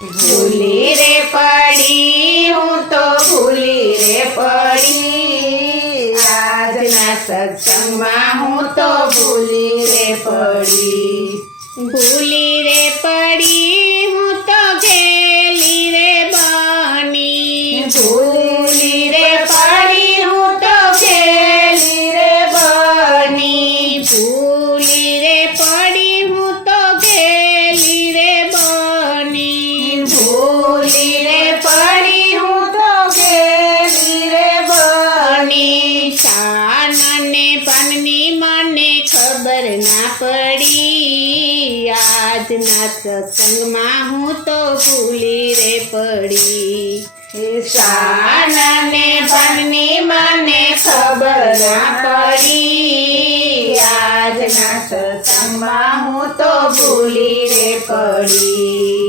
ભૂલી રે પડી હું તો ભૂલી રે પડી આજના સત્સંગમાં હું તો ભૂલી રે પડી ભૂલી રે પડી હું તો ગેલી રે બની ભૂલી રે પડી હું તો ગેલી રે બની ભૂલી રે પડી હું તો ગેલી રે બની ભૂલી રે પડી હું તો ગેલી રે બની શાનને પાનની મને ખબર ના પડી આજના સત્સંગમાં હું તો ભૂલી રે પડી શાનને પાનની મને ખબર ના પડી આજના સત્સંગમાં હું તો ભૂલી રે પડી।